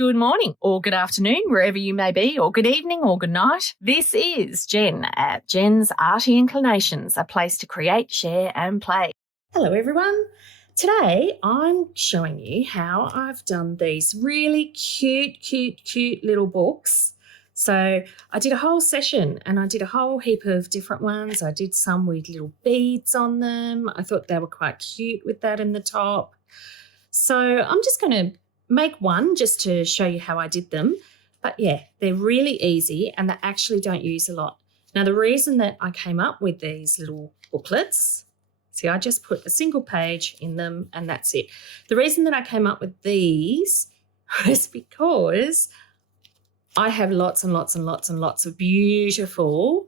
Good morning or good afternoon, wherever you may be, or good evening or good night. This is Jen at Jen's Arty Inclinations, a place to create, share and play. Hello everyone. Today I'm showing you how I've done these really cute little books. So I did a whole session and I did a whole heap of different ones. I did some with little beads on them. I thought they were quite cute with that in the top. So I'm just going to make one just to show you how I did them. But yeah, they're really easy and they actually don't use a lot. Now, the reason that I came up with these little booklets, see, I just put a single page in them and that's it. The reason that I came up with these was because I have lots and lots of beautiful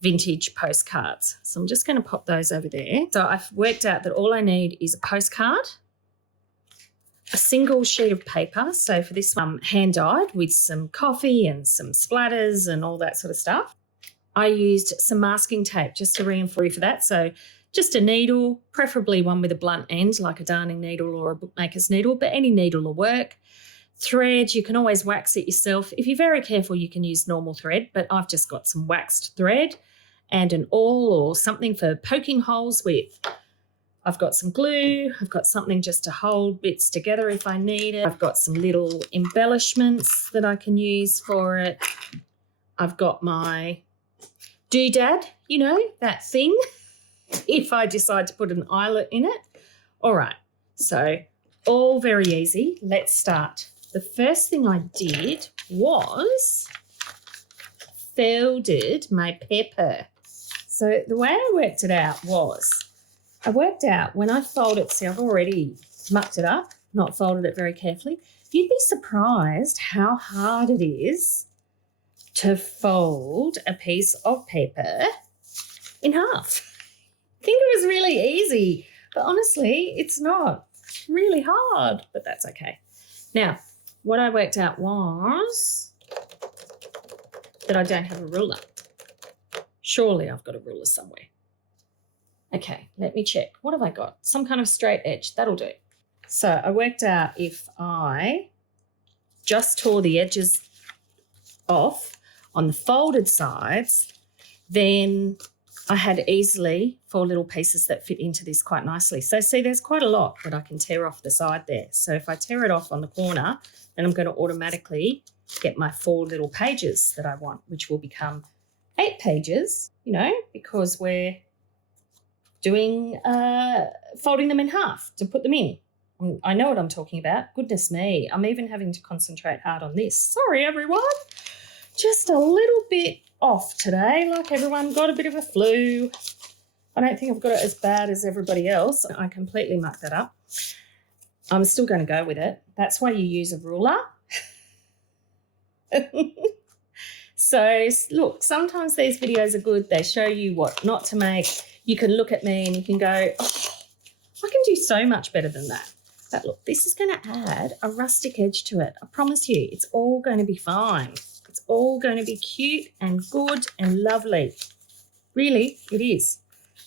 vintage postcards. So I'm just going to pop those over there. So I've worked out that all I need is a postcard, a single sheet of paper. So for this one, hand-dyed with some coffee and some splatters and all that sort of stuff. I used some masking tape just to reinforce for that. So just a needle, preferably one with a blunt end like a darning needle or a bookmaker's needle, but any needle will work. Thread, you can always wax it yourself. If you're very careful, you can use normal thread, but I've just got some waxed thread and an awl or something for poking holes with. I've got some glue. I've got something just to hold bits together if I need it. I've got some little embellishments that I can use for it. I've got my doodad, you know, that thing, if I decide to put an eyelet in it. All right, so all very easy. Let's start. The first thing I did was folded my paper. So the way I worked it out was I worked out when I fold it, see, I've already mucked it up, not folded it very carefully. You'd be surprised how hard it is to fold a piece of paper in half. I think it was really easy, but honestly, it's not. It's really hard, but that's okay. Now, what I worked out was that I don't have a ruler. Surely I've got a ruler somewhere. Okay, let me check. What have I got? Some kind of straight edge. That'll do. So I worked out if I just tore the edges off on the folded sides, then I had easily 4 little pieces that fit into this quite nicely. So see, there's quite a lot that I can tear off the side there. So if I tear it off on the corner, then I'm going to automatically get my 4 little pages that I want, which will become 8 pages, you know, because we're doing folding them in half to put them in. I know what I'm talking about. Goodness me, I'm even having to concentrate hard on this. Sorry, everyone. Just a little bit off today, like everyone. Got a bit of a flu. I don't think I've got it as bad as everybody else. I completely mucked that up. I'm still going to go with it. That's why you use a ruler. So, look, sometimes these videos are good. They show you what not to make. You can look at me and you can go, oh, I can do so much better than that. But look, this is going to add a rustic edge to it. I promise you, it's all going to be fine. It's all going to be cute and good and lovely. Really, it is.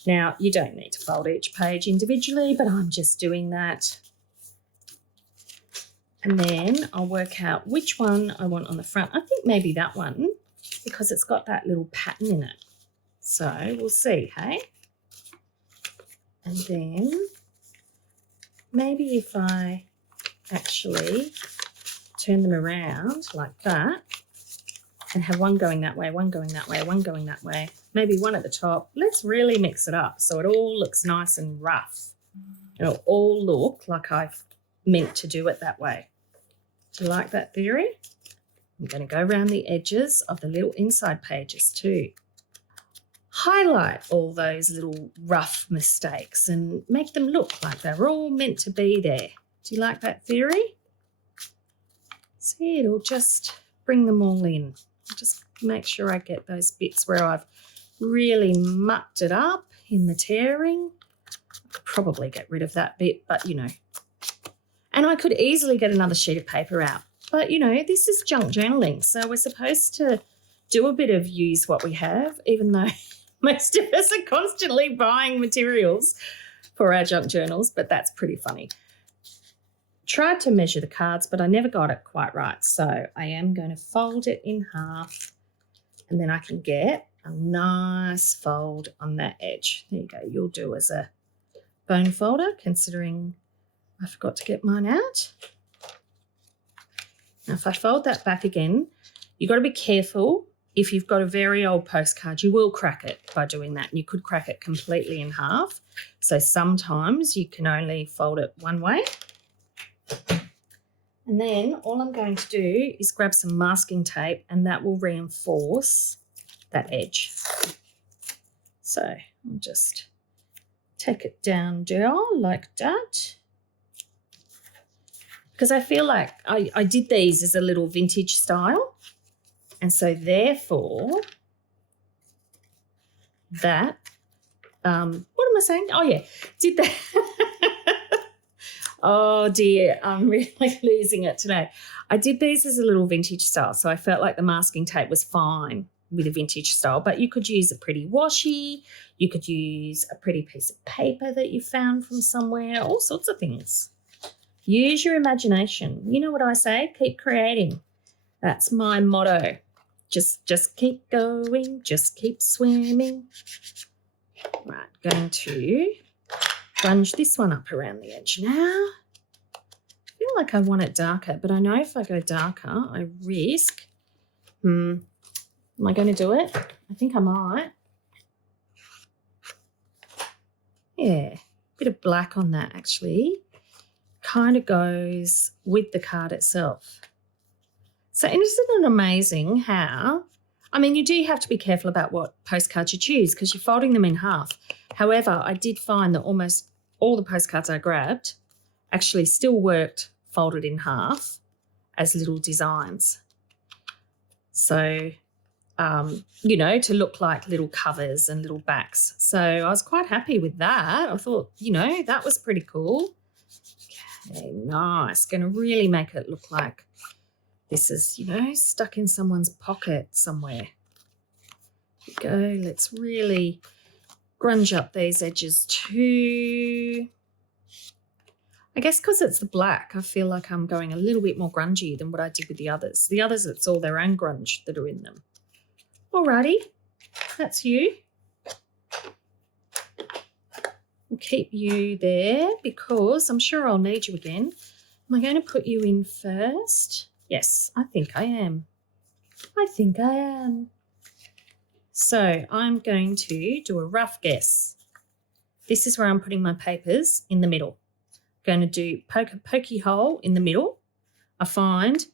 Now, you don't need to fold each page individually, but I'm just doing that. And then I'll work out which one I want on the front. I think maybe that one, because it's got that little pattern in it. So we'll see, hey? And then maybe if I actually turn them around like that and have one going that way, one going that way, one going that way, maybe one at the top. Let's really mix it up so it all looks nice and rough. It'll all look like I've meant to do it that way. Do you like that theory? I'm going to go around the edges of the little inside pages too. Highlight all those little rough mistakes and make them look like they're all meant to be there. Do you like that theory? See, it'll just bring them all in. Just make sure I get those bits where I've really mucked it up in the tearing. I could probably get rid of that bit, but you know. And I could easily get another sheet of paper out. But, you know, this is junk journaling, so we're supposed to do a bit of use what we have, even though most of us are constantly buying materials for our junk journals, but that's pretty funny. tried to measure the cards, but I never got it quite right. So I am going to fold it in half, and then I can get a nice fold on that edge. There you go. You'll do as a bone folder, considering I forgot to get mine out. Now, if I fold that back again, you've got to be careful. If you've got a very old postcard, you will crack it by doing that. And you could crack it completely in half. So sometimes you can only fold it one way. And then all I'm going to do is grab some masking tape, and that will reinforce that edge. So I'll just take it down like that. Because I feel like I did these as a little vintage style. And so therefore that, what am I saying? Oh, yeah, did that. Oh, dear, I'm really losing it today. I did these as a little vintage style, so I felt like the masking tape was fine with a vintage style, but you could use a pretty washi, you could use a pretty piece of paper that you found from somewhere, all sorts of things. Use your imagination. You know what I say? Keep creating. That's my motto. Just keep going, just keep swimming. Right, going to grunge this one up around the edge now. I feel like I want it darker, but I know if I go darker, I risk. Am I going to do it? I think I might. Yeah, bit of black on that actually. Kind of goes with the card itself. So isn't it amazing how, I mean, you do have to be careful about what postcards you choose because you're folding them in half. However, I did find that almost all the postcards I grabbed actually still worked folded in half as little designs. So, you know, to look like little covers and little backs. So I was quite happy with that. I thought, you know, that was pretty cool. Okay, nice. Going to really make it look like this is, you know, stuck in someone's pocket somewhere. Here we go. Let's really grunge up these edges too. I guess because it's the black, I feel like I'm going a little bit more grungy than what I did with the others. The others, it's all their own grunge that are in them. Alrighty, that's you. We'll keep you there because I'm sure I'll need you again. Am I going to put you in first? Yes, I think I am. So I'm going to do a rough guess. This is where I'm putting my papers in the middle. I'm going to do poke a pokey hole in the middle. I find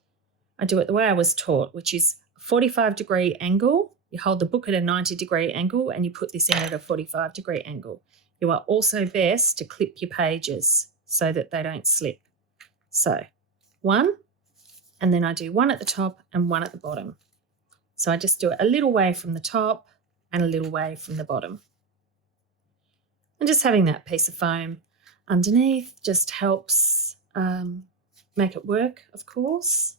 I do it the way I was taught, which is a 45-degree angle. You hold the book at a 90-degree angle and you put this in at a 45-degree angle. You are also best to clip your pages so that they don't slip. So one, and then I do one at the top and one at the bottom. So I just do it a little way from the top and a little way from the bottom. And just having that piece of foam underneath just helps make it work, of course.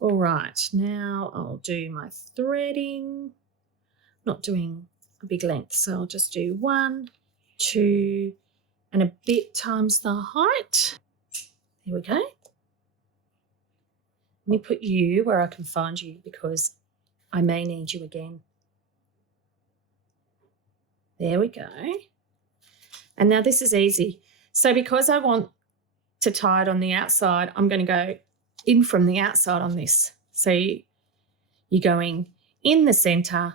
All right, now I'll do my threading. Not doing a big length, so I'll just do 1, 2, and a bit times the height. There we go. Let me put you where I can find you because I may need you again. There we go. And now this is easy. So because I want to tie it on the outside, I'm going to go in from the outside on this. So you're going in the centre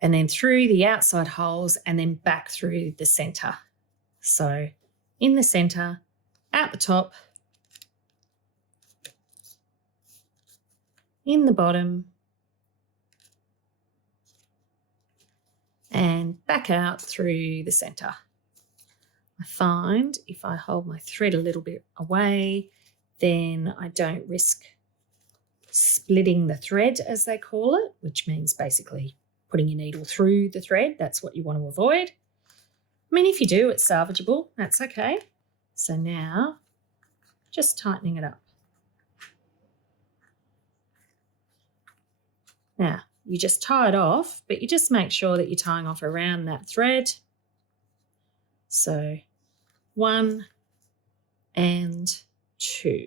and then through the outside holes and then back through the centre. So in the centre, out the top, in the bottom, and back out through the centre. I find if I hold my thread a little bit away, then I don't risk splitting the thread, as they call it, which means basically putting your needle through the thread. That's what you want to avoid. I mean, if you do, it's salvageable. That's okay. So now just tightening it up. Now, you just tie it off, but you just make sure that you're tying off around that thread. So 1, and 2.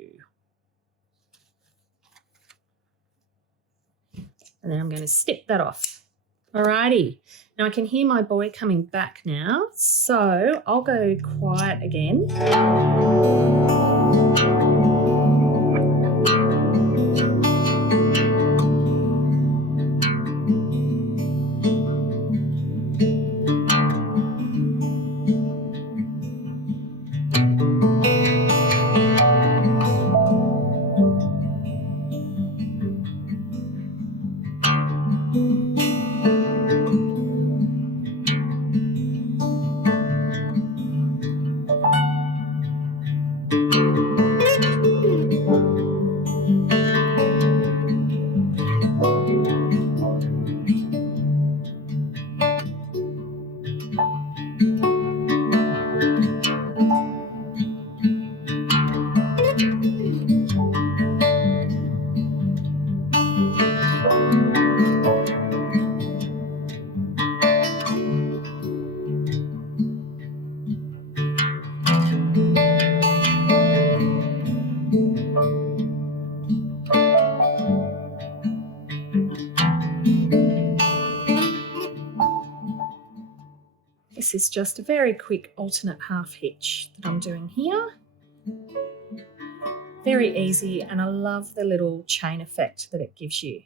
And then I'm going to snip that off. Alrighty. Now I can hear my boy coming back now, so I'll go quiet again. This is just a very quick alternate half hitch that I'm doing here. Very easy, and I love the little chain effect that it gives you.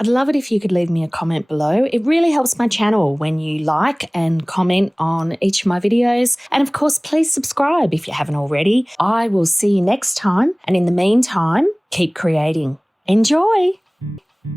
I'd love it if you could leave me a comment below. It really helps my channel when you like and comment on each of my videos. And of course, please subscribe if you haven't already. I will see you next time. And in the meantime, keep creating. Enjoy!